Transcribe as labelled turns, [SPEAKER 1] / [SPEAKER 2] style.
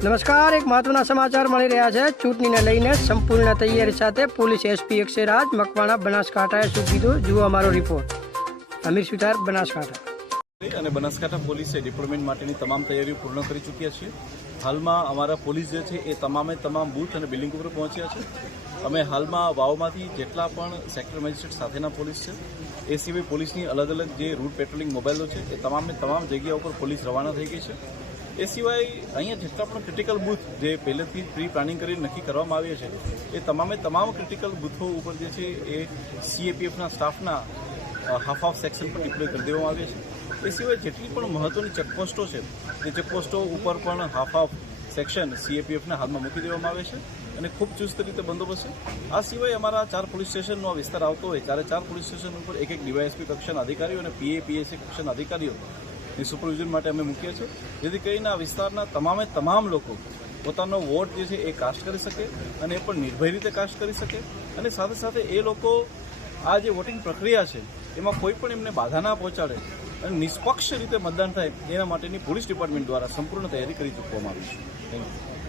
[SPEAKER 1] નમસ્કાર, એક મહત્વના સમાચાર મળી રહ્યા છે. ચૂંટણીને લઈને સંપૂર્ણ તૈયારી સાથે પોલીસ એસપી અક્ષયરાજ મકવાણા બનાસકાંઠાએ શું કીધું? જુઓ અમારો રિપોર્ટ અમીર સુતાર બનાસકાંઠા.
[SPEAKER 2] અને બનાસકાંઠા પોલીસે ડિપ્લોમેન્ટ માટેની તમામ તૈયારીઓ પૂર્ણ કરી ચૂક્યા છીએ. હાલમાં અમારા પોલીસ જે છે એ તમામે તમામ બૂથ અને બિલ્ડિંગ ઉપર પહોંચ્યા છે. અમે હાલમાં વાવમાંથી જેટલા પણ સેક્ટર મેજિસ્ટ્રેટ સાથેના પોલીસ છે એ સિવાય પોલીસની અલગ અલગ જે રૂટ પેટ્રોલિંગ મોબાઈલો છે, એ તમામે તમામ જગ્યા ઉપર પોલીસ રવાના થઈ ગઈ છે. એ સિવાય અહીંયા જેટલા પણ ક્રિટિકલ બૂથ જે પહેલેથી પ્રી પ્લાનિંગ કરીને નક્કી કરવામાં આવ્યા છે, એ તમામે તમામ ક્રિટિકલ બૂથો ઉપર જે છે એ સીએપીએફના સ્ટાફના હાફ હાફ સેક્શન પર ડિપ્લોય કરી દેવામાં આવ્યા છે. એ સિવાય જેટલી પણ મહત્વની ચેકપોસ્ટો છે, એ ચેકપોસ્ટો ઉપર પણ હાફ હાફ સેક્શન સીએપીએફના હાલમાં મૂકી દેવામાં આવે છે અને ખૂબ ચુસ્ત રીતે બંદોબસ્ત છે. આ સિવાય અમારા ચાર પોલીસ સ્ટેશનનો આ વિસ્તાર આવતો હોય, ત્યારે ચાર પોલીસ સ્ટેશન ઉપર એક એક ડીવાયએસપી કક્ષાના અધિકારીઓ અને પીએ પીએસસી કક્ષાના અધિકારીઓ ની સુપરવિઝન માટે અમે મૂકીએ છીએ. જેથી કરીને આ વિસ્તારના તમામે તમામ લોકો પોતાનો વોટ જે છે એ કાસ્ટ કરી શકે અને એ પણ નિર્ભય રીતે કાસ્ટ કરી શકે. અને સાથે સાથે એ લોકો આ જે વોટિંગ પ્રક્રિયા છે, એમાં કોઈ પણ એમને બાધા ના પહોંચાડે અને નિષ્પક્ષ રીતે મતદાન થાય, એના માટેની પોલીસ ડિપાર્ટમેન્ટ દ્વારા સંપૂર્ણ તૈયારી કરી ચૂકવામાં આવી છે. Thank you